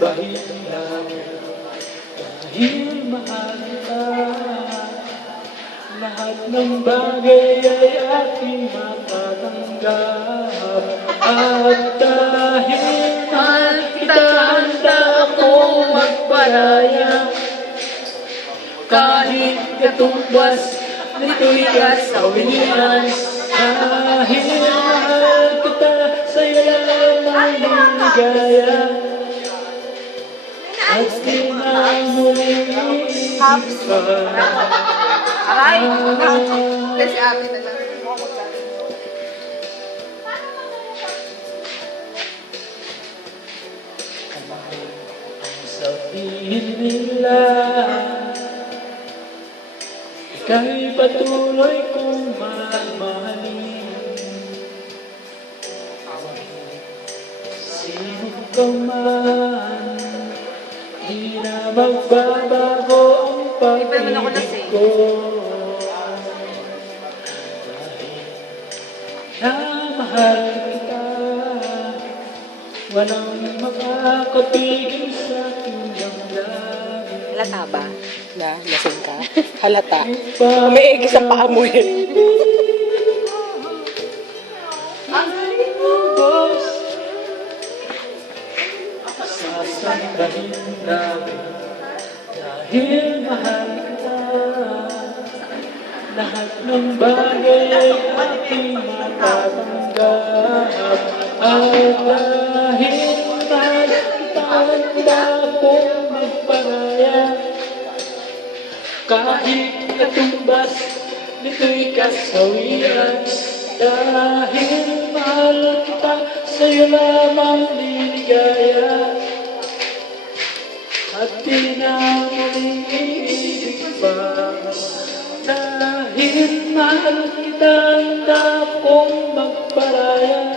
Sasambahin namin dahil mahal kita. Lahat ng bagay ay aking matatanggap. At dahil mahal kita, handa akong magparaya. Kahit katumbas nito'y kasawian. Dahil mahal kita, sa'yo lamang ligaya. At di na muling iisip pa. Aray! Kasi amin na lang. Ang sabihin nila, ika'y patuloy kong mamahalin. Sino ka man, di na magbabago ang pag-ibig ko. Dahil na mahal kita, walang makakapigil sa aking damdamin. Halata ba? Na lasing ka? Halata. Umiigi sa paa mo yun. Sasambahin namin dahil mahal kita. Lahat ng bagay ay aking matatanggap. At dahil mahal kita, handa akong magparaya. Kahit katumbas nito'y kasawian. Dahil mahal kita, sa'yo lamang liligaya. At di na muling iisip pa. Dahil mahal kita, handa akong magparaya.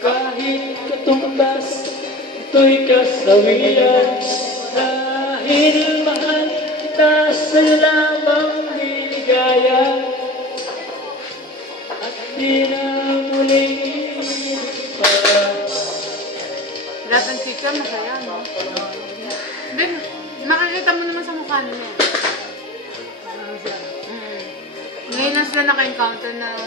Kahit katumbas ito'y kasawian. Dahil mahal kita, sa'yo lamang liligaya. At di na muling iisip pa. Lahat ng teacher, masaya, no? Ben, makikita mo naman sa mukha nila. Ngayon na sila naka-encounter ng